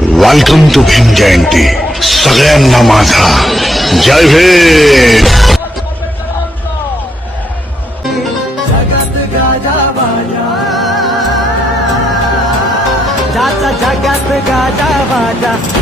Welcome to Bhim Jayanti. सगळ्यांना माझा जय भीम. जगात गाजा बाजा, ज्याचा जगात गाजा बाजा.